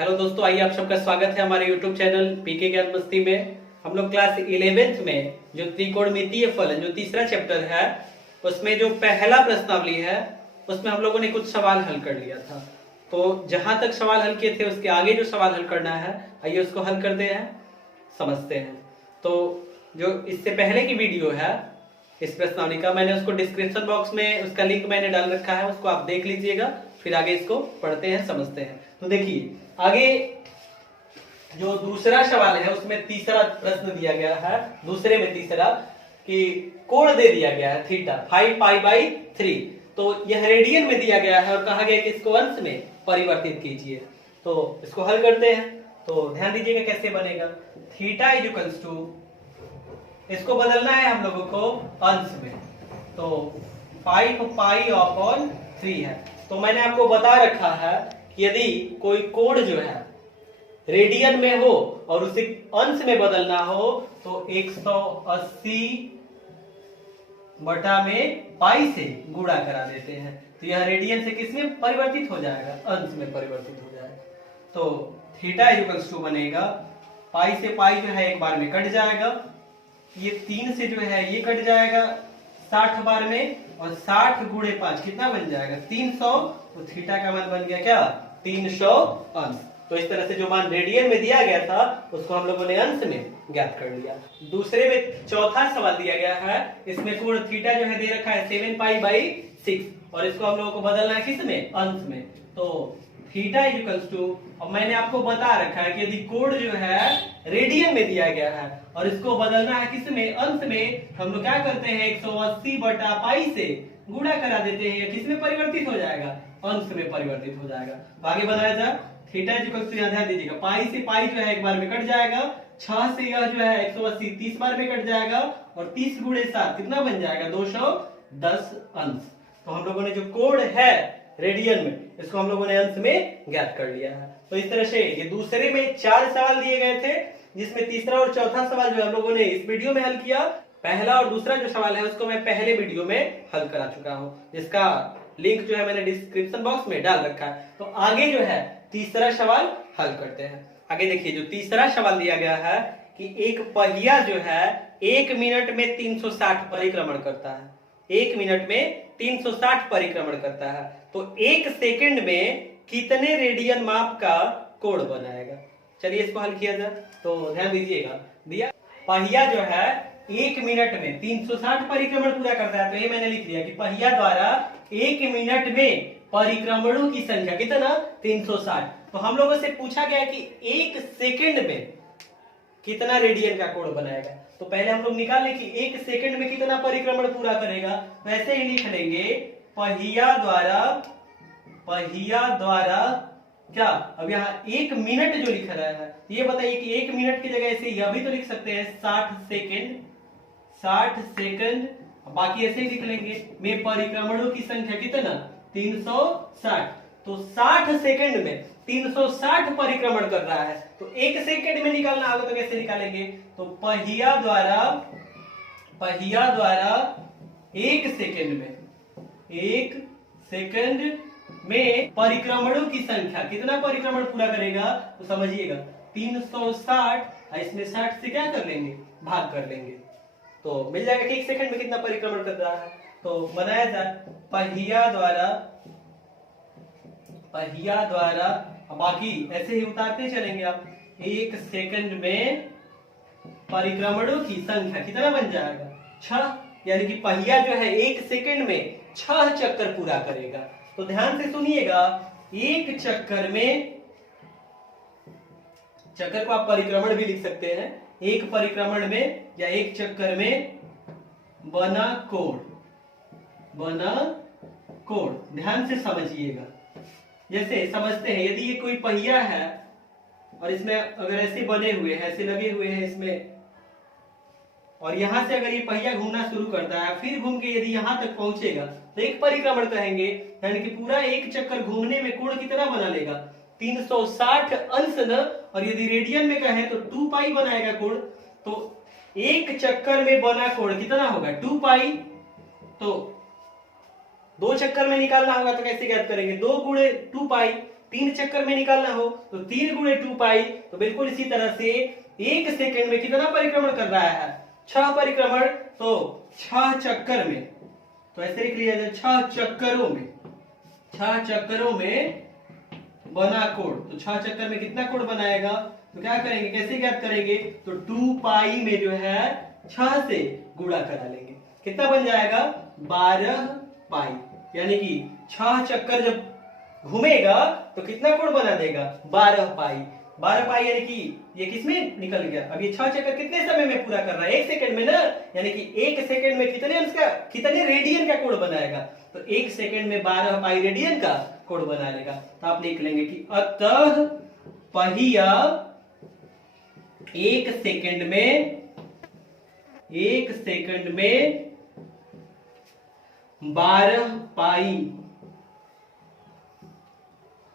Hello दोस्तों, आइए आप सबका स्वागत है हमारे यूट्यूब चैनल पीके ज्ञान मस्ती में। हम लोग क्लास 11th में जो त्रिकोणमितीय फलन जो तीसरा चैप्टर है उसमें जो पहला प्रश्नावली है उसमें हम लोगों ने कुछ सवाल हल कर लिया था। तो जहां तक सवाल हल किए थे उसके आगे जो सवाल हल करना है, आइए उसको हल करते हैं, समझते हैं। तो जो इससे पहले की वीडियो है इस प्रश्नावली का, मैंने उसको डिस्क्रिप्शन बॉक्स में उसका लिंक मैंने डाल रखा है, उसको आप देख लीजिएगा, फिर आगे इसको पढ़ते हैं, समझते हैं। तो देखिए आगे जो दूसरा सवाल है उसमें तीसरा प्रश्न दिया गया है, दूसरे में तीसरा कि कोण दे दिया गया है थीटा 5π/3। तो यह रेडियन में दिया गया है और कहा गया कि इसको अंश में परिवर्तित कीजिए। तो इसको हल करते हैं। तो ध्यान दीजिएगा कैसे बनेगा। थीटा इज इक्वल्स टू, इसको बदलना है हम लोगों को अंश में, तो 5π/3 है। तो मैंने आपको बता रखा है कि यदि कोई कोण जो है रेडियन में हो और उसे अंश में बदलना हो तो 180 बटा में पाई से गुणा करा देते हैं, तो यह रेडियन से किस में परिवर्तित हो जाएगा, अंश में परिवर्तित हो जाएगा। तो थीटा इक्वल्स टू बनेगा, पाई से पाई जो है एक बार में कट जाएगा, ये 3 से जो है ये कट जाएगा 60 बार में, और 60 गुणे 5 कितना बन जाएगा 300। तो थीटा का मान बन गया क्या 300 अंश। तो इस तरह से जो मान रेडियन में दिया गया था उसको हम लोगों ने अंश में ज्ञात कर लिया। दूसरे में चौथा सवाल दिया गया है, इसमें कोण थीटा जो है दे रखा है 7π/6 और इसको हम लोगों को बदलना है किस में, अंश में। तो थीटा इज इक्वल्स टू, और मैंने आपको बता रखा है कि यदि कोण जो है रेडियन में दिया गया है और इसको बदलना है किस में, अंश में, हम लोग क्या करते हैं 180 बटा पाई से गुणा करा देते हैं, किस में परिवर्तित हो जाएगा, अंश में परिवर्तित हो जाएगा। तो आगे बनाया जाए थीटा इज इक्वल्स टू, यहां ध्यान दीजिएगा, पाई से पाई जो है एक बार में कट जाएगा, 6 से यह जो है 180 30 बार में कट जाएगा, और 30 गुणे 7 कितना बन जाएगा 210 अंश। तो हम लोगों ने जो कोण है रेडियन में इसको हम लोगों ने अंश में ज्ञात कर लिया है। तो इस तरह से ये दूसरे में 4 सवाल दिए गए थे, जिसमें तीसरा और चौथा सवाल जो हम लोगों ने इस वीडियो में हल किया। पहला और दूसरा जो सवाल है उसको मैं पहले वीडियो में हल करा चुका हूं, जिसका लिंक जो है मैंने डिस्क्रिप्शन बॉक्स में डाल रखा है। तो आगे जो है तीसरा सवाल हल करते हैं। आगे देखिए जो तीसरा सवाल दिया गया है कि एक पहिया जो है 1 मिनट में 360 परिक्रमण करता है, 1 मिनट में 360 परिक्रमण करता है, तो 1 सेकंड में कितने रेडियन माप का कोण बनाएगा। चलिए इसको हल किया जाए। तो ध्यान दीजिएगा, दिया पहिया जो है 1 मिनट में 360 परिक्रमण पूरा करता है, तो ये मैंने लिख दिया कि पहिया द्वारा 1 मिनट में परिक्रमणों की संख्या कितना 360। तो हम लोगों से पूछा गया कि 1 सेकंड में कितना रेडियन का कोण बनाएगा। तो पहले हम लोग निकाल लें कि 1 सेकंड में कितना परिक्रमण पूरा करेगा। वैसे ही लिख लेंगे पहिया द्वारा क्या, अब यहाँ 1 मिनट जो लिख रहा है, ये बताइए कि 1 मिनट की जगह से यह भी तो लिख सकते हैं 60 सेकंड, बाकी ऐसे ही लिख लेंगे में परिक्रमणों की संख्या कितना 360। तो 60 सेकंड में 360 परिक्रमण कर रहा है, तो 1 सेकंड में निकालना होगा, तो कैसे निकालेंगे। तो पहिया द्वारा 1 सेकंड में परिक्रमणों की संख्या, कितना परिक्रमण पूरा करेगा, तो समझिएगा 360, इसमें 60 से क्या कर लेंगे, भाग कर लेंगे, तो मिल जाएगा कि 1 सेकंड में कितना परिक्रमण कर रहा है। तो बनाया जाए पहिया द्वारा, बाकी ऐसे ही उतारते चलेंगे आप, 1 सेकंड में परिक्रमणों की संख्या कितना बन जाएगा 6, यानी कि पहिया जो है 1 सेकंड में 6 चक्कर पूरा करेगा। तो ध्यान से सुनिएगा, एक चक्कर में, चक्कर को आप परिक्रमण भी लिख सकते हैं, एक परिक्रमण में या एक चक्कर में बना कोण, ध्यान से समझिएगा। जैसे समझते हैं, यदि ये कोई पहिया है और इसमें अगर ऐसे बने हुए हैं, ऐसे लगे हुए हैं इसमें, और यहां से अगर ये पहिया घूमना शुरू करता है, फिर घूम के यदि यहां तक पहुंचेगा तो एक परिक्रमण कहेंगे, यानी कि पूरा एक चक्कर घूमने में कोण कितना बना लेगा 360 अंश न, और यदि रेडियन में कहें तो 2π बनाएगा कोण। तो एक चक्कर में बना कोण कितना होगा 2π। तो 2 चक्कर में निकालना होगा तो कैसे ज्ञात करेंगे, 2 गुणे 2π, 3 चक्कर में निकालना हो तो 3 गुणे 2 पाई, तो बिल्कुल इसी तरह से 1 सेकंड में कितना परिक्रमण कर रहा है, 6 परिक्रमण, तो 6 चक्कर में, तो ऐसे लिख लिया जाए 6 चक्करों में, 6 चक्करों में बना कोण। तो 6 चक्कर में कितना कोण बनाएगा, तो क्या करेंगे, कैसे ज्ञात करेंगे, तो 2 पाई में जो है 6 से गुणा करा लेंगे, कितना बन जाएगा 12 पाई, यानी कि 6 चक्कर जब घूमेगा तो कितना कोण बना देगा 12 पाई। 12 पाई यानी कि ये किसमें निकल गया, अब ये 6 चक्कर कितने समय में पूरा कर रहा है, 1 सेकंड में ना, यानी कि 1 सेकंड में कितने रेडियन का कोण बनाएगा, तो 1 सेकंड में 12 पाई रेडियन का कोण बना लेगा। तो आप लिख लेंगे कि अतः पहिया 1 सेकंड में 12 पाई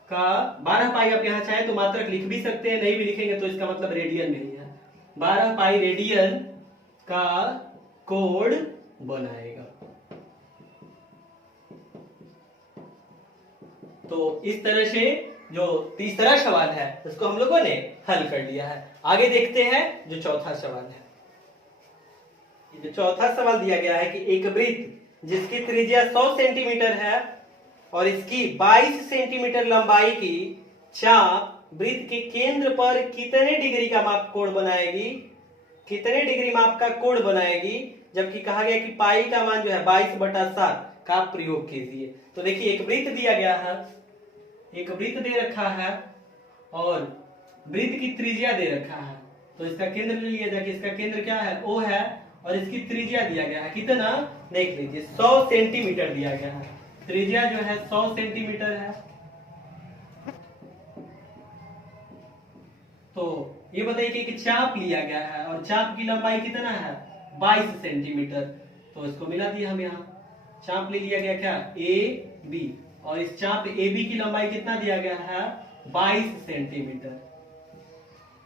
का 12 पाई, आप यहां चाहे तो मात्रक लिख भी सकते हैं, नहीं भी लिखेंगे तो इसका मतलब रेडियन में ही है, 12 पाई रेडियन का कोण बनाएगा। तो इस तरह से जो तीसरा सवाल है उसको हम लोगों ने हल कर लिया है। आगे देखते हैं जो चौथा सवाल है। जो चौथा सवाल दिया गया है कि एक वृत्त जिसकी त्रिज्या 100 सेंटीमीटर है और इसकी 22 सेंटीमीटर लंबाई की चाप वृत्त के केंद्र पर कितने डिग्री का माप कोण बनाएगी, कितने डिग्री माप का कोण बनाएगी, जबकि कहा गया कि पाई का मान जो है 22/7 का प्रयोग कीजिए। तो देखिए एक वृत्त दिया गया है, एक वृत्त दे रखा है और वृत्त की त्रिज्या दे रखा है, तो इसका केंद्र ले लिया जाए कि इसका केंद्र क्या है, O है, और इसकी त्रिज्या दिया गया है कितना, देख लीजिए 100 सेंटीमीटर दिया गया है, त्रिज्या जो है 100 सेंटीमीटर है। तो ये बताइए कि चाप लिया गया है और चाप की लंबाई कितना है 22 सेंटीमीटर, तो इसको मिला दिया हम यहाँ, चाप ले लिया गया क्या AB, और इस चाप AB की लंबाई कितना दिया गया है 22 सेंटीमीटर।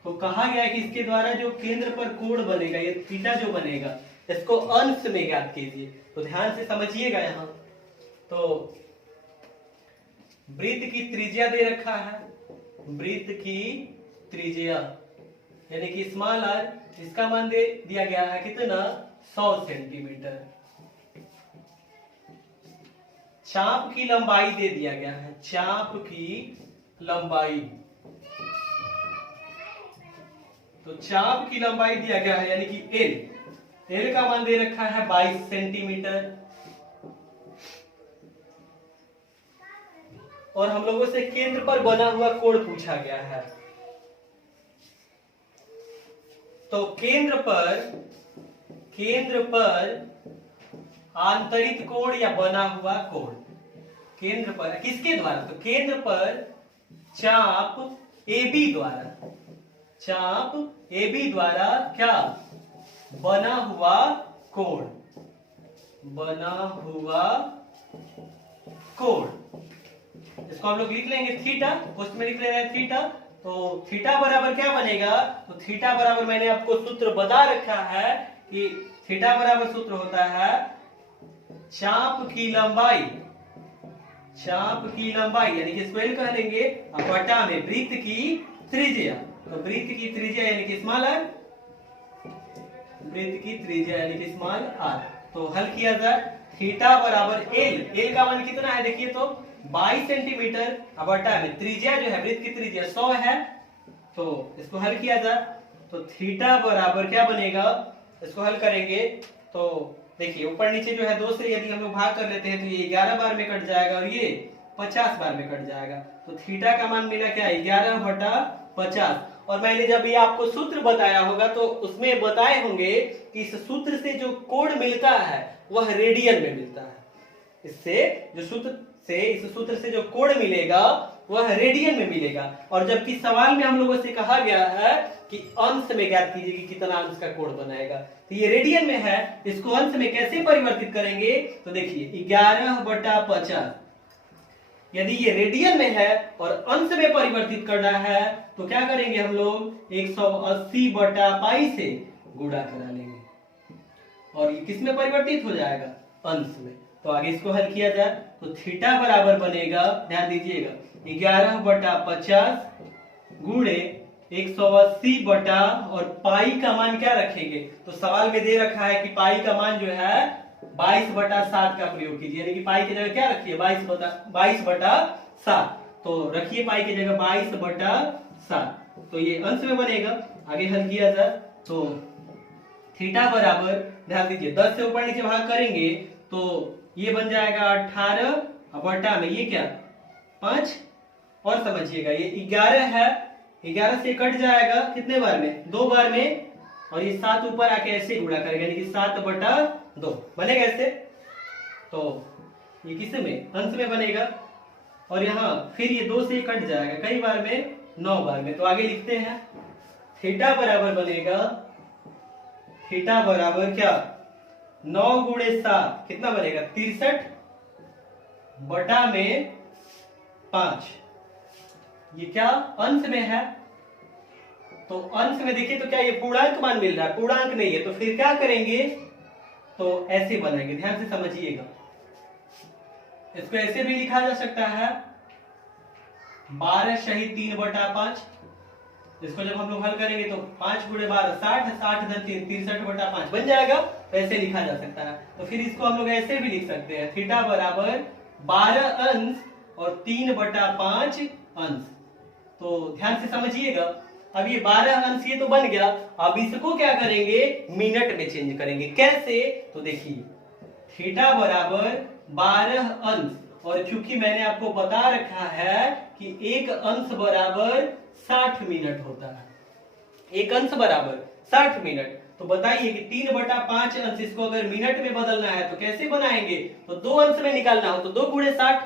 तो कहा गया है कि इसके द्वारा जो केंद्र पर कोण बनेगा, ये थीटा जो बनेगा, इसको अंश में ज्ञात कीजिए। तो ध्यान से समझिएगा यहाँ, तो वृत्त की त्रिज्या दे रखा है, वृत्त की त्रिज्या यानी कि स्मॉल r, इसका मान दे दिया गया है कितना 100 सेंटीमीटर। चाप की लंबाई दे दिया गया है, चाप की लंबाई, तो चाप की लंबाई दिया गया है यानी कि L का मान दे रखा है 22 सेंटीमीटर, और हम लोगों से केंद्र पर बना हुआ कोण पूछा गया है। तो केंद्र पर आंतरिक कोण या बना हुआ कोण, केंद्र पर किसके द्वारा, तो केंद्र पर चाप AB द्वारा, चाप AB द्वारा क्या बना हुआ कोण, बना हुआ कोण, इसको हम लोग लिख लेंगे थीटा, पोस्ट में लिख ले रहे हैं थीटा। तो थीटा बराबर क्या बनेगा, तो थीटा बराबर मैंने आपको सूत्र बता रखा है कि थीटा बराबर सूत्र होता है चाप की लंबाई, चाप की लंबाई यानी कि इसको L कह लेंगे, बटा में वृत्त की त्रिज्या, तो वृत्त की त्रिज्या यानी कि स्मॉल r, वृत्त की त्रिज्या यानी कि स्मॉल r। तो हल किया जाए, थीटा बराबर L का मान कितना है देखिए, तो 22 सेंटीमीटर, बटा में त्रिज्या जो है वृत्त की त्रिज्या 100 है, तो इसको हल किया जाए, तो थीटा बराबर क्या बनेगा, इसको हल करेंगे तो देखिए ऊपर नीचे जो है 2 से यदि हम लोग भाग कर लेते हैं तो ये 11 बार में कट जाएगा और ये 50 बार में कट जाएगा। तो थीटा का मान मिला क्या 11/50, और मैंने जब ये आपको सूत्र बताया होगा तो उसमें बताए होंगे कि इस सूत्र से जो कोण मिलता है वह रेडियन में मिलता है, इससे जो सूत्र से इस सूत्र से जो कोण मिलेगा वह रेडियन में मिलेगा। और जबकि सवाल में हम लोगों से कहा गया है कि अंश में ज्ञात कीजिए कि कितना अंश का कोण बनाएगा, तो ये रेडियन में है, इसको अंश में कैसे परिवर्तित करेंगे, तो देखिए 11/50, यदि ये रेडियन में है और अंश में परिवर्तित करना है तो क्या करेंगे हम लोग 180/पाई से गुणा करा लेंगे और ये किस में परिवर्तित हो जाएगा, अंश में। तो आगे इसको हल किया जाए, तो थीटा बराबर बनेगा, ध्यान दीजिएगा, 11/50 गुणे 180 बटा, और पाई का मान क्या रखेंगे, तो सवाल में दे रखा है कि पाई का मान जो है 22/7 का प्रयोग कीजिए, यानी कि पाई की जगह क्या रखिए, 22/7, तो रखिए पाई की जगह 22/7, तो ये अंश में बनेगा। आगे हल किया जाए तो थीटा बराबर, ध्यान दीजिए, 10 से ऊपर नीचे भाग करेंगे तो ये बन जाएगा 18 बटा में ये क्या 5, और समझिएगा ये 11 है, 11 से कट जाएगा कितने बार में, 2 बार में, और ये 7 ऊपर आके ऐसे गुणा करेगा, यानी कि 7/2 बनेगा ऐसे, तो ये किस में, अंश में बनेगा, और यहाँ फिर ये 2 से कट जाएगा कई बार में, 9 बार में, तो आगे लिखते हैं थीटा बराबर बनेगा, थीटा बराबर क्या 9 गुणे 7 कितना बनेगा 63 बटा में 5, ये क्या अंश में है, तो अंश में देखिए तो क्या ये पूर्णांक मान मिल रहा है, पूर्णांक नहीं है, तो फिर क्या करेंगे, तो ऐसे बनाएंगे, ध्यान से समझिएगा, इसको ऐसे भी लिखा जा सकता है 12 शहीद 3/5, इसको जब हम लोग हल करेंगे तो 5 गुणे 12 60, 60 धन 3 63/5 बन जाएगा, तो ऐसे लिखा जा सकता है। तो फिर इसको हम लोग ऐसे भी लिख सकते हैं, थीटा बराबर 12 अंश और 3/5 अंश, तो ध्यान से समझिएगा, अब ये 12 अंश ये तो बन गया, अब इसको क्या करेंगे, मिनट में चेंज करेंगे, कैसे, तो देखिए थीटा बराबर 12 अंश, और क्योंकि मैंने आपको बता रखा है कि एक अंश बराबर 60 मिनट होता है, एक अंश बराबर 60 मिनट, तो बताइए कि 3/5 अंश, इसको अगर मिनट में बदलना है तो कैसे बनाएंगे, तो 2 अंश में निकालना हो तो 2 गुणे 60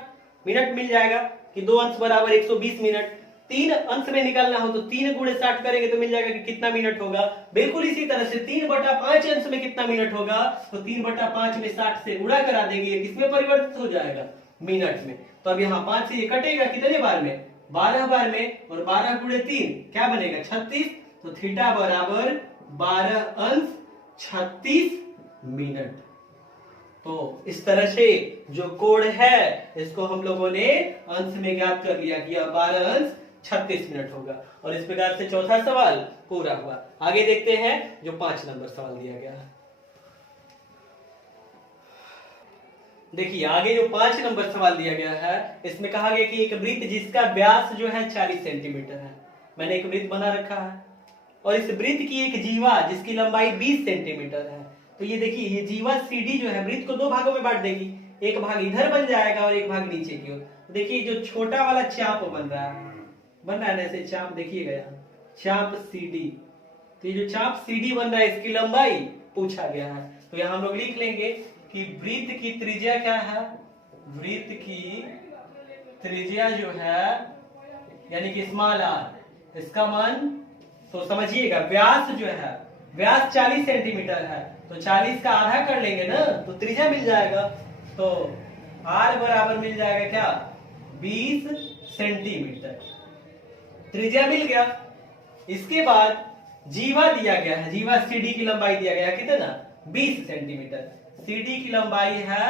मिनट मिल जाएगा, कि 2 अंश बराबर 120 मिनट, 3 अंश में निकालना हो तो 3 गुणे 60 करेंगे तो मिल जाएगा कि कितना मिनट होगा, बिल्कुल इसी तरह से 3/5 अंश में कितना मिनट होगा, तो 3/5 में 60 से गुणा करा देंगे, किसमें परिवर्तित हो जाएगा, मिनट में, तो अब यहाँ 5 से ये कटेगा कितने बार में, 12 बार में, और 12 गुणे 3 क्या बनेगा 36, तो थीटा बराबर 12 अंश 36 मिनट। तो इस तरह से जो कोण है इसको हम लोगों ने अंश में ज्ञात कर लिया कि 12 अंश 36 मिनट होगा, और इस प्रकार से चौथा सवाल पूरा हुआ। आगे देखते हैं जो 5 नंबर सवाल दिया गया है। देखिए आगे जो 5 नंबर सवाल दिया गया है, इसमें कहा गया कि एक वृत्त जिसका व्यास जो है 40 सेंटीमीटर है, मैंने एक वृत्त बना रखा है, और इस वृत्त की एक जीवा जिसकी लंबाई 20 सेंटीमीटर है, तो ये देखिए ये जीवा CD जो है वृत्त को 2 भागों में बांट देगी, एक भाग इधर बन जाएगा और एक भाग नीचे की ओर। तो देखिए जो छोटा वाला चाप बन रहा है ऐसे चाप, देखिएगा यहाँ चाप CD, तो ये जो चाप CD बन रहा है इसकी लंबाई पूछा गया है, तो यहाँ हम लोग लिख लेंगे कि वृत्त की त्रिज्या क्या है, वृत्त की त्रिज्या जो है यानी कि स्मॉल r, इसका मान तो समझिएगा, व्यास जो है व्यास 40 सेंटीमीटर है, तो 40 का आधा कर लेंगे ना तो त्रिज्या मिल जाएगा, तो r बराबर मिल जाएगा क्या 20 सेंटीमीटर, त्रिज्या मिल गया। इसके बाद जीवा दिया गया है, जीवा CD की लंबाई दिया गया है कितना 20 सेंटीमीटर, CD की लंबाई है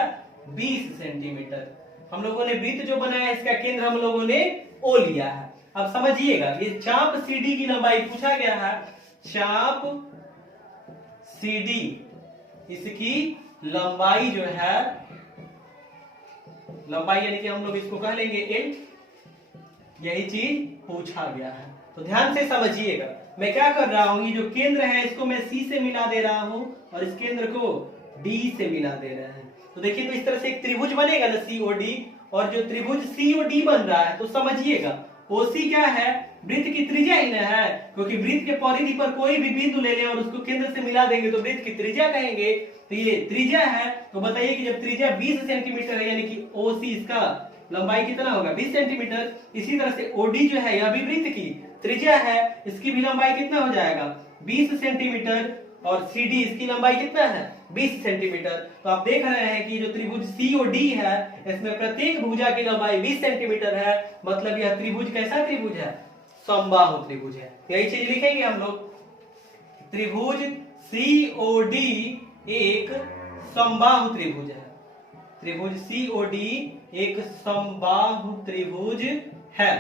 20 सेंटीमीटर। हम लोगों ने वृत्त जो बनाया इसका केंद्र हम लोगों ने O लिया है। अब समझिएगा ये चाप CD की लंबाई पूछा गया है, चाप CD इसकी लंबाई जो है, लंबाई यानी कि हम लोग इसको कह लेंगे L, यही चीज पूछा गया है। तो ध्यान से समझिएगा, मैं क्या कर रहा हूं, ये जो केंद्र है इसको मैं C से मिला दे रहा हूं और इस केंद्र को D से मिला दे रहे हैं। तो देखिए तो इस तरह से एक त्रिभुज बनेगा ना COD, और जो त्रिभुज COD बन रहा है तो समझिएगा OC क्या है, वृत्त की त्रिज्या ही ना है, क्योंकि वृत्त के परिधि पर कोई भी बिंदु ले लें और उसको केंद्र से मिला देंगे तो वृत्त की त्रिज्या कहेंगे, तो ये त्रिज्या है। तो बताइए कि जब त्रिज्या 20 सेंटीमीटर है यानी कि OC इसका लंबाई कितना होगा 20 सेंटीमीटर। इसी तरह से OD जो है यह भी वृत्त की त्रिज्या है, इसकी भी लंबाई कितना हो जाएगा 20 सेंटीमीटर, और CD इसकी लंबाई कितना है 20 सेंटीमीटर। तो आप देख रहे हैं कि जो त्रिभुज COD है इसमें प्रत्येक भुजा की लंबाई 20 सेंटीमीटर है, मतलब यह त्रिभुज कैसा त्रिभुज है, समबाहु त्रिभुज है। यही चीज लिखेंगे हम लोग, त्रिभुज COD एक समबाहु त्रिभुज है, त्रिभुज COD एक समबाहु त्रिभुज है।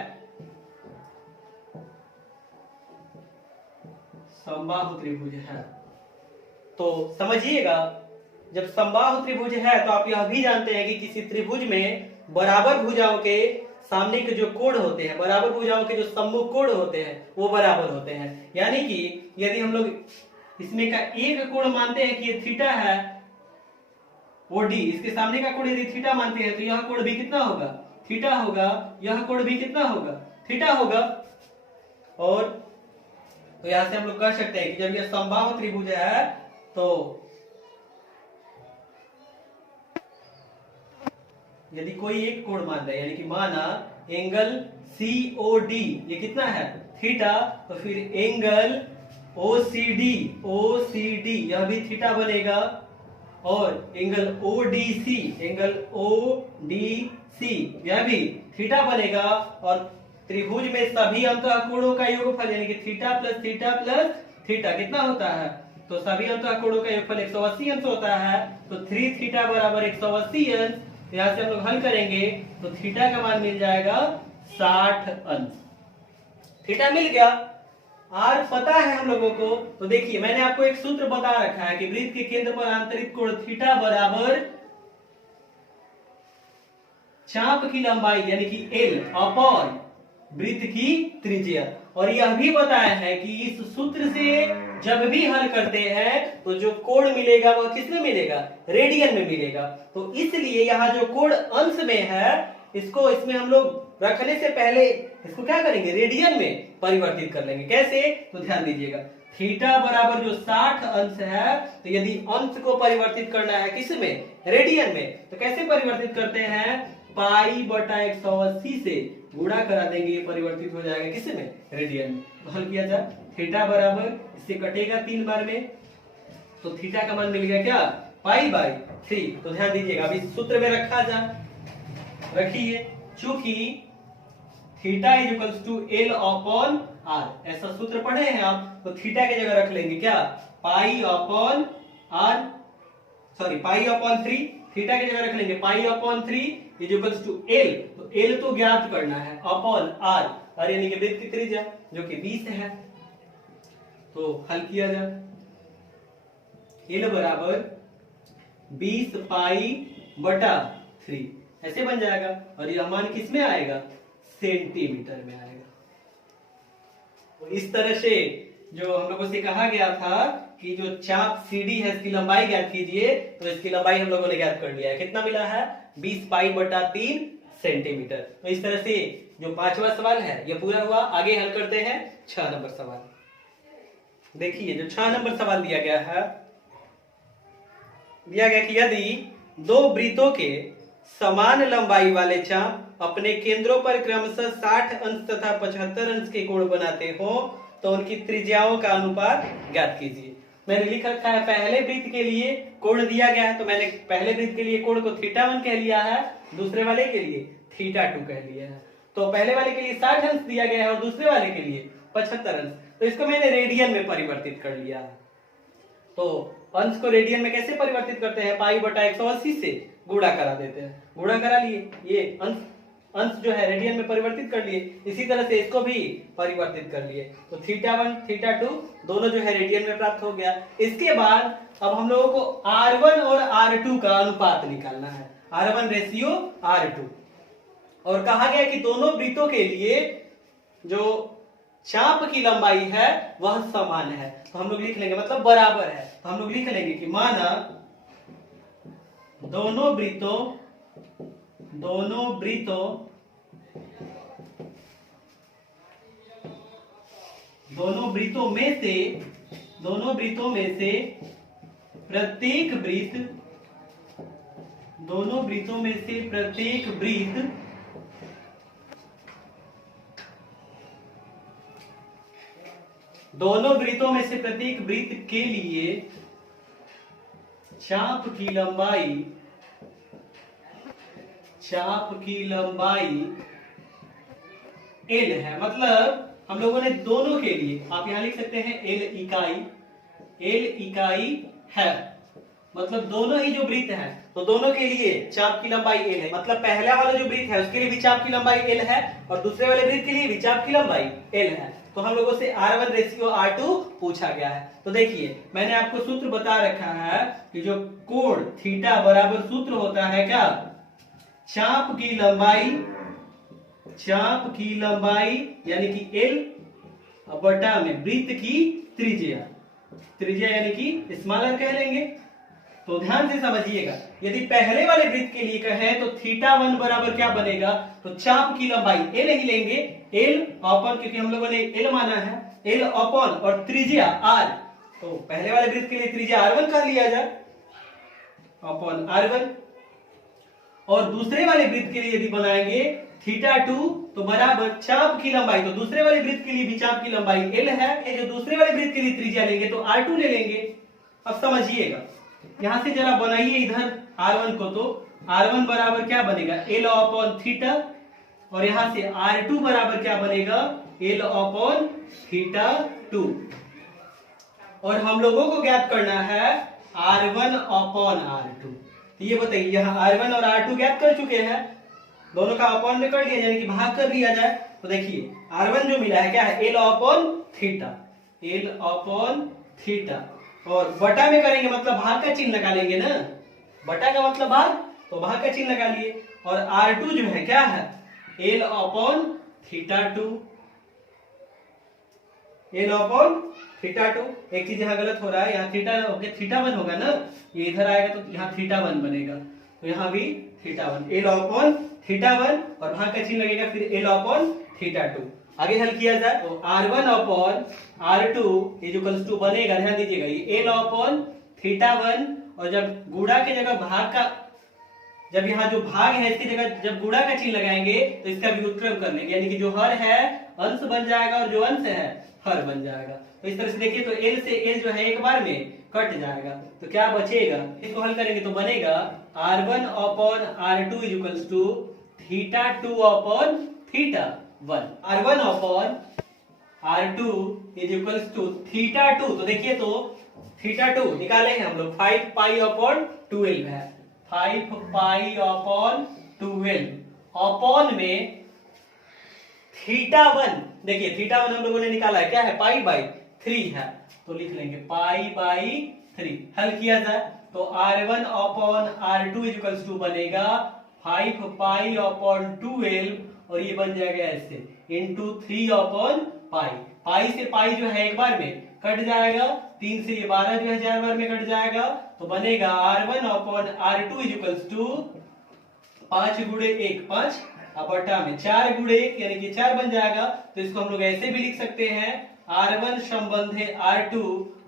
समबाहु त्रिभुज है तो समझिएगा, जब समबाहु त्रिभुज है तो आप यह भी जानते हैं कि किसी त्रिभुज में बराबर भुजाओं के सामने के जो कोण होते हैं, बराबर भुजाओं के जो सम्मुख कोण होते हैं वो बराबर होते हैं। यानी कि यदि हम लोग इसमें का एक कोण मानते हैं कि ये थीटा है, वो डी, इसके सामने का कोण यदि थीटा मानते हैं तो यह कोण भी कितना होगा, थीटा होगा, यह कोण भी कितना होगा, थीटा होगा। और तो यहां से हम लोग कह सकते हैं कि जब यह समबाहु त्रिभुज है तो यदि कोई एक कोण मान रहे, यानी कि माना एंगल COD ये कितना है, थीटा, तो फिर एंगल OCD यह भी थीटा बनेगा, और एंगल ODC यह भी थीटा बनेगा। और त्रिभुज में सभी अंतःकोणों का योगफल यानी कि theta plus theta plus theta कितना होता है, तो सभी अंतःकोणों का योगफल 180 अंश होता है। तो 3 थीटा बराबर 180 अंश। यहां से हम लोग हल करेंगे तो थीटा का मान मिल जाएगा 60 अंश। थीटा मिल गया, आर पता है हम लोगों को। तो देखिए मैंने आपको एक सूत्र बता रखा है कि वृत्त के केंद्र पर आंतरिक कोण थीटा बराबर चाप की लंबाई यानी कि L अपॉन वृत्त की त्रिज्या। और यह भी बताया है कि इस सूत्र से जब भी हल करते हैं तो जो कोण मिलेगा वह किसमें मिलेगा, रेडियन में मिलेगा। तो इसलिए यहाँ जो कोण अंश में है इसको इसमें हम लोग रखने से पहले इसको क्या करेंगे, रेडियन में परिवर्तित कर लेंगे। कैसे, तो ध्यान दीजिएगा, थीटा बराबर जो 60 अंश है, तो यदि अंश को परिवर्तित करना है किसमें, रेडियन में, तो कैसे परिवर्तित करते हैं, पाई बटा 180 से गुणा करा देंगे, परिवर्तित हो जाएगा किसमें, रेडियन में। तो हल किया जाए, थीटा बराबर इससे कटेगा 3 बार में, तो थीटा का मान मिल गया क्या, पाई बाई 3। तो ध्यान दीजिएगा, अब इस सूत्र में रखा जाए, रखिए, चूंकि theta is equals to L upon R, ऐसा सूत्र पढ़े हैं आप, तो थीटा की जगह रख लेंगे क्या, pi upon R, sorry pi upon 3, theta की जगह रख लेंगे pi upon 3 is equals to L, तो L तो ज्ञात करना है, अपॉन R यानी कि वृत्त की त्रिज्या जो कि 20 है। तो हल किया जाए, L बराबर 20 पाई बटा 3 ऐसे बन जाएगा, और यह मान किस में आएगा, सेंटीमीटर में आएगा। तो इस तरह से जो हम लोगों से कहा गया था कि जो चाप CD है इसकी लंबाई ज्ञात कीजिए, तो इसकी लंबाई हम लोगों ने ज्ञात कर लिया है, कितना मिला है, 20 पाई बटा 3 सेंटीमीटर। तो इस तरह से जो 5वां सवाल है ये पूरा हुआ। आगे हल करते हैं 6 नंबर सवाल। देखिए जो 6 नंबर सवाल दिया गया है, दिया गया कि यदि दो वृत्तों के समान लंबाई वाले चाप अपने केंद्रों पर क्रमशः 60 अंश तथा 75 अंश के कोण बनाते हो तो उनकी त्रिज्याओं का अनुपात ज्ञात कीजिए। मैंने लिख रखा है पहले वृत्त के लिए कोण दिया गया है, तो मैंने पहले वृत्त के लिए कोण को θ1 कह लिया है, दूसरे वाले के लिए θ2 कह लिया है। तो पहले वाले के लिए 60 अंश दिया गया है और दूसरे वाले के लिए 75 अंश, तो इसको मैंने रेडियन में परिवर्तित कर लिया है। तो अंश को रेडियन में कैसे परिवर्तित करते हैं, पाई बटा 180 से गुणा करा देते हैं, गुणा करा लिए, ये अंश जो है रेडियन में परिवर्तित कर लिए, इसी तरह से इसको भी परिवर्तित कर लिए, तो θ1 θ2 दोनों जो है रेडियन में प्राप्त हो गया। इसके बाद अब हम लोगों को R1 और R2 का अनुपात निकालना है, R1 रेशियो R2, और कहा गया कि दोनों वृत्तों के लिए जो चाप की लंबाई है वह समान है, तो हम लोग लिख लेंगे, मतलब बराबर है, तो हम लोग लिख लेंगे कि माना दोनों वृत्तों में से प्रत्येक वृत्त के लिए चाप की लंबाई L है, मतलब हम लोगों ने दोनों के लिए, आप यहां लिख सकते हैं L इकाई है, मतलब दोनों ही जो वृत्त है तो दोनों के लिए चाप की लंबाई l है। मतलब पहला वाला जो वृत्त है उसके लिए भी चाप की लंबाई l है और दूसरे वाले वृत्त के लिए भी चाप की लंबाई l है। तो हम लोगों से R1 रेशियो R2 पूछा गया है। तो देखिए मैंने आपको सूत्र बता रखा है कि जो कोण थीटा बराबर सूत्र होता है क्या, चाप की लंबाई यानी कि l बटा में वृत्त की त्रिज्या यानी कि स्मॉल r कह लेंगे। तो ध्यान से समझिएगा, यदि पहले वाले वृत्त के लिए कहें तो θ1 बराबर क्या बनेगा, तो चाप की लंबाई l ही लेंगे, l अपॉन, क्योंकि हम लोगों ने l माना है, l अपॉन और त्रिज्या r, तो पहले वाले वृत्त के लिए त्रिज्या r1 कर लिया जाए अपॉन r1। और दूसरे वाले वृत्त के लिए यदि बनाएंगे θ2 तो बराबर चाप की लंबाई, तो दूसरे वाले वृत्त के लिए भी चाप की लंबाई l है, ये जो दूसरे वाले वृत्त के लिए त्रिज्या लेंगे तो r2 ले लेंगे। अब समझिएगा, यहां से जरा बनाइए इधर r1 को, तो r1 बराबर क्या बनेगा l अपॉन थीटा, और यहां से r2 बराबर क्या बनेगा l अपॉन θ2। और हम लोगों को ज्ञात करना है r1 अपॉन r2। तो ये बताइए, यहाँ r1 और r2 ज्ञात कर चुके हैं, दोनों का अपॉन में कर लिया यानी कि भाग कर लिया जाए। तो देखिए r1 जो मिला है क्या है l अपॉन थीटा, और बटा में करेंगे मतलब भाग का चिन्ह लगा लेंगे ना, बटा का मतलब भाग, तो भाग का चिन्ह लगा लिए। और r2 जो है क्या है l अपॉन θ2, एक चीज यहाँ गलत हो रहा है, यहाँ θ1 होगा ना, ये इधर आएगा तो यहाँ θ1 बनेगा, तो यहाँ भी θ1, l अपॉन θ1 और भाग का चिन्ह लगेगा फिर l अपॉन θ2। आगे हल किया जाए तो r1 upon r2 equals to बनेगा, ध्यान दीजिएगा, ये l अपॉन θ1, और जब गुणा के जगह भाग का, जब यहाँ जो भाग है इसकी जगह जब गुणा का चिन्ह लगाएंगे तो इसका व्युत्क्रम कर लेंगे, यानी कि जो हर है अंश बन जाएगा और जो अंश है हर बन जाएगा। तो इस तरह से देखिए, तो l से l जो है एक बार में कट जाएगा, तो क्या बचेगा, इसको हल करेंगे तो बनेगा r1 upon r2 equals to θ2 upon θ1, r1 upon r2 equals to θ2। तो देखिए, तो θ2 निकाले हैं हम लोग, 5 पाई अपॉन 12 है, 5 पाई अपॉन 12 अपॉन में θ1, देखिए θ1 हम लोगों ने निकाला है क्या है पाई बाई 3 है, तो लिख लेंगे पाई बाई 3। हल किया जाए तो r1 upon r2 equals to बनेगा 5 पाई अपॉन 12, और ये बन जाएगा ऐसे इंटू 3 अपॉन पाई, पाई से पाई जो है एक बार में कट जाएगा, 3 से ये 12 जो है 4 बार में कट जाएगा, तो बनेगा r1 upon r2 equals to 5 गुणे 1 5 बटा में 4 गुणे 1 यानी कि 4 बन जाएगा। तो इसको हम लोग ऐसे भी लिख सकते हैं, r1 संबंधे r2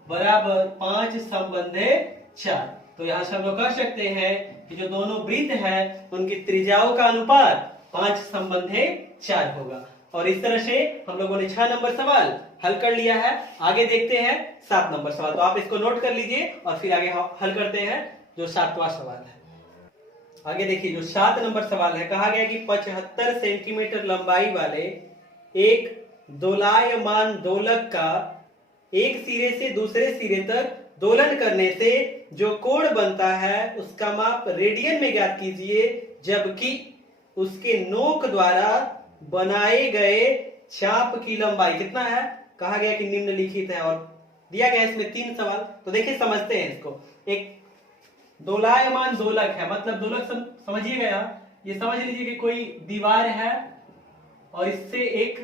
बराबर 5 संबंधे 4। तो यहाँ से हम लोग कह सकते हैं कि जो दोनों वृत्त है उनकी त्रिज्याओं का अनुपात 5 संबंधे 4 होगा। और इस तरह से हम लोगों ने 6 नंबर सवाल हल कर लिया है। आगे देखते हैं 7 नंबर सवाल, तो आप इसको नोट कर लीजिए और फिर आगे हल करते हैं जो 7वां सवाल है। आगे देखिए, जो 7 नंबर सवाल है, कहा गया कि 75 सेंटीमीटर लंबाई वाले एक दोलायमान दोलक का एक सिरे से दूसरे सिरे तक दोलन करने से जो कोण बनता है उसका माप रेडियन में ज्ञात कीजिए, जबकि उसके नोक द्वारा बनाए गए चाप की लंबाई कितना है। कहा गया कि निम्नलिखित है, और दिया गया इसमें 3 सवाल। तो देखिए समझते हैं इसको। एक दोलायमान दोलक है, मतलब दोलक समझिएगा, यहाँ ये समझ लीजिए कि कोई दीवार है और इससे एक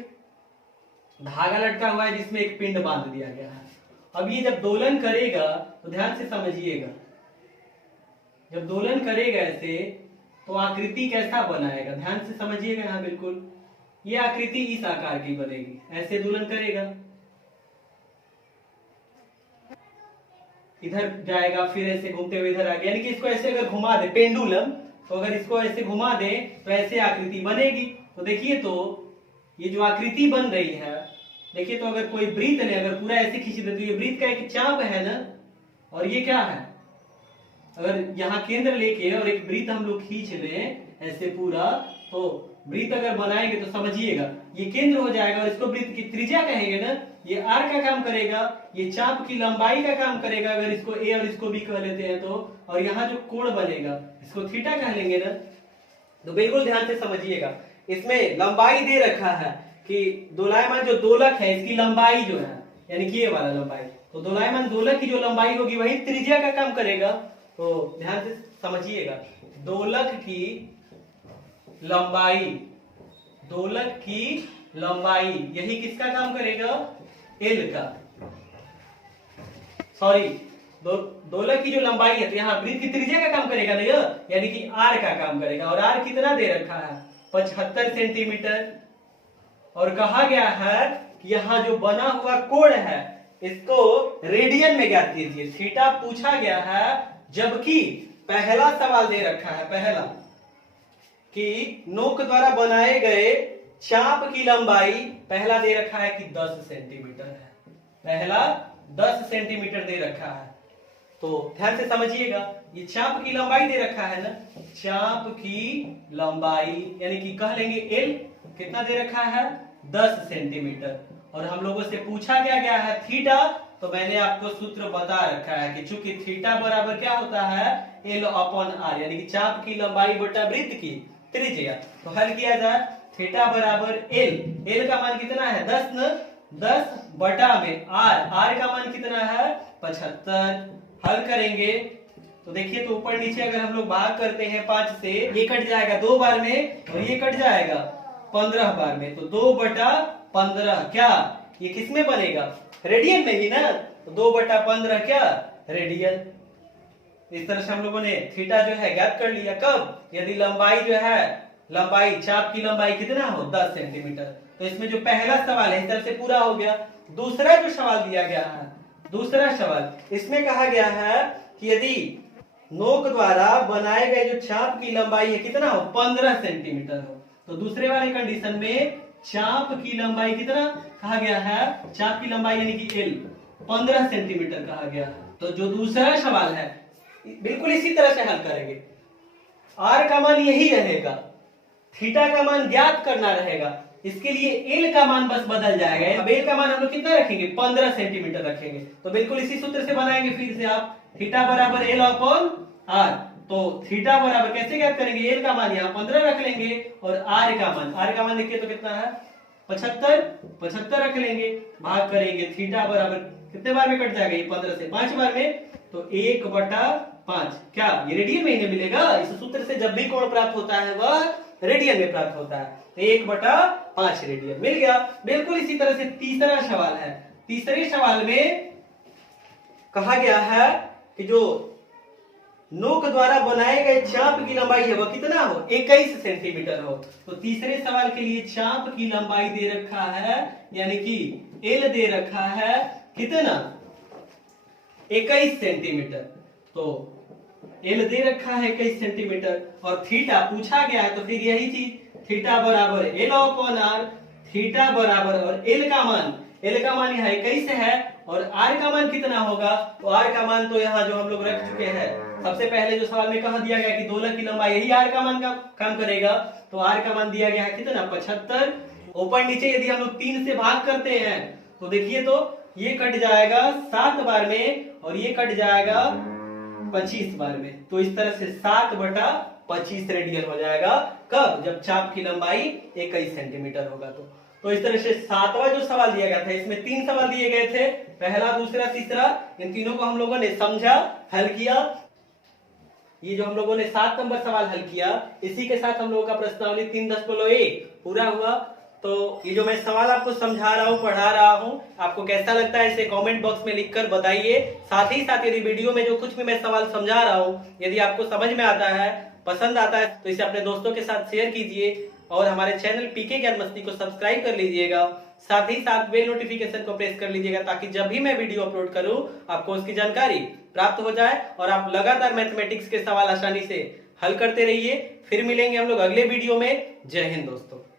धागा लटका हुआ है जिसमें एक पिंड बांध दिया गया है। अब ये जब दोलन करेगा तो ध्यान से समझिएगा, जब दोलन करेगा ऐसे तो आकृति कैसा बनाएगा, ध्यान से समझिएगा यहाँ बिल्कुल। ये आकृति इस आकार की बनेगी, ऐसे दोलन करेगा, इधर जाएगा फिर ऐसे घूमते हुए इधर आ गया, यानी कि इसको ऐसे अगर घुमा दे पेंडुलम, तो अगर इसको ऐसे घुमा दे तो ऐसे आकृति बनेगी। तो देखिए, तो ये जो आकृति बन रही है, देखिए, तो अगर कोई वृत्त ले, अगर पूरा ऐसे खींच दे तो ये वृत्त का एक चाप है ना, और ये क्या है, अगर यहाँ केंद्र लेके और एक वृत्त हम लोग खींच लें ऐसे पूरा, तो वृत्त अगर बनाएंगे तो समझिएगा ये केंद्र हो जाएगा और इसको वृत्त की त्रिज्या कहेंगे ना, ये आर का काम करेगा, ये चाप की लंबाई का काम करेगा अगर इसको ए और इसको बी कह लेते हैं तो, और यहाँ जो कोण बनेगा इसको थीटा कह लेंगे ना। तो बिल्कुल ध्यान से समझिएगा, इसमें लंबाई दे रखा है कि दोलायमान जो दोलक है इसकी लंबाई जो है यानी कि ये वाला लंबाई, तो दोलायमान दोलक की जो लंबाई होगी वही त्रिज्या का काम करेगा। तो ध्यान से समझिएगा, दोलक की लंबाई, दोलक की लंबाई यही किसका काम करेगा, एल का, सॉरी दोलक की जो लंबाई है तो यहाँ वृत्त की त्रिज्या का काम करेगा ना यह, यानी कि आर का काम करेगा। और आर कितना दे रखा है, 75 सेंटीमीटर। और कहा गया है कि यहाँ जो बना हुआ कोण है इसको रेडियन में ज्ञात कीजिए, थीटा पूछा गया है। जबकि पहला सवाल दे रखा है, पहला कि नोक द्वारा बनाए गए चाप की लंबाई पहला दे रखा है कि 10 सेंटीमीटर है, पहला 10 सेंटीमीटर दे रखा है। तो ध्यान से समझिएगा, ये चाप की लंबाई दे रखा है ना, चाप की लंबाई यानी कि कह लेंगे एल, कितना दे रखा है 10 सेंटीमीटर। और हम लोगों से पूछा गया है थीटा, तो मैंने आपको सूत्र बता रखा है कि चूंकि थीटा बराबर क्या होता है, एल अपॉन आर, यानी कि चाप की लंबाई बटा वृत्त की त्रिज्या। तो हल किया जाए, थीटा बराबर एल, एल का मान कितना है 10 न, 10 बटा में आर, आर का मान कितना है 75। हल करेंगे तो देखिए, तो ऊपर नीचे अगर हम लोग भाग करते हैं 5 से, ये कट जाएगा 2 बार में और ये कट जाएगा 15 बार में, तो 2 बटा 15 क्या ये किसमें बनेगा, रेडियन में ही ना, तो 2 बटा 15 क्या रेडियन। इस तरह से हम लोगों ने थीटा जो है ज्ञात कर लिया। कब, यदि लंबाई जो है, लंबाई चाप की लंबाई कितना हो 10 सेंटीमीटर। तो इसमें जो पहला सवाल है इस तरह से पूरा हो गया। दूसरा जो सवाल दिया गया है, दूसरा सवाल, इसमें कहा गया है कि यदि नोक द्वारा बनाए गए जो चाप की लंबाई है कितना हो 15 सेंटीमीटर हो, तो दूसरे वाले कंडीशन में चाप की लंबाई कितना कहा गया है, चाप की लंबाई यानी कि एल 15 सेंटीमीटर कहा गया है। तो जो दूसरा सवाल है बिल्कुल इसी तरह से हल करेंगे, आर का मान यही रहेगा, थीटा का मान ज्ञात करना रहेगा, इसके लिए एल का मान बस बदल जाएगा। अब एल का मान हम लोग कितना रखेंगे 15 सेंटीमीटर रखेंगे। तो बिल्कुल इसी सूत्र से बनाएंगे फिर से आप, थीटा बराबर एल अपॉन आर। तो थीटा बराबर कैसे ज्ञात करेंगे, एल का मान यहाँ 15 रख लेंगे और आर का मान देखिए तो कितना है 75 रख लेंगे, भाग करेंगे, थीटा बराबर कितने बार में कट जाएगा ये 15 से 5 बार में, तो 1 बटा 5 क्या ये रेडियन में ही मिलेगा। इस सूत्र से जब भी कोण प्राप्त होता है वह रेडियन में प्राप्त होता है, तो 1 बटा 5 रेडियन मिल गया। बिल्कुल इसी तरह से तीसरा सवाल है, तीसरे सवाल में कहा गया है कि जो नोक द्वारा बनाए गए चाप की लंबाई है वह कितना हो 21 सेंटीमीटर हो। तो तीसरे सवाल के लिए चाप की लंबाई दे रखा है यानी कि एल दे रखा है कितना 21 सेंटीमीटर। तो एल दे रखा है 21 सेंटीमीटर और थीटा पूछा गया है, तो फिर यही चीज थीटा बराबर एल अपॉन आर, थीटा बराबर और एल का मान यहाँ 21 है और आर का मान कितना होगा, तो आर का मान तो यहाँ जो हम लोग रख चुके हैं, सबसे पहले जो सवाल में कहा दिया गया कि दोलक की लंबाई यही आर का मान का काम करेगा, तो आर का मान दिया गया है कितना 75। ऊपर नीचे यदि हम लोग 3 से भाग करते हैं तो देखिए तो ये कट जाएगा 7 बार में और ये कट जाएगा 25 बार में, तो इस तरह से 7 बटा 25 रेडियन हो जाएगा। कब, जब चाप की लंबाई 21 सेंटीमीटर होगा। तो इस तरह से 7वां जो सवाल दिया गया था, इसमें 3 सवाल दिए गए थे, पहला दूसरा तीसरा, इन तीनों को हम लोगों ने समझा, हल किया। ये जो हम लोगों ने 7 नंबर सवाल हल किया, इसी के साथ हम लोगों का प्रश्नावली 3.1 पूरा हुआ। तो ये जो मैं सवाल आपको समझा रहा हूँ, पढ़ा रहा हूँ, आपको कैसा लगता है इसे कमेंट बॉक्स में लिखकर बताइए। साथ ही साथ यदि वीडियो में जो कुछ भी मैं सवाल समझा रहा हूँ यदि आपको समझ में आता है, पसंद आता है, तो इसे अपने दोस्तों के साथ शेयर कीजिए और हमारे चैनल पीके ज्ञान मस्ती को सब्सक्राइब कर लीजिएगा। साथ ही साथ बेल नोटिफिकेशन को प्रेस कर लीजिएगा ताकि जब भी मैं वीडियो अपलोड करूं आपको उसकी जानकारी प्राप्त हो जाए और आप लगातार मैथमेटिक्स के सवाल आसानी से हल करते रहिए। फिर मिलेंगे हम लोग अगले वीडियो में। जय हिंद दोस्तों।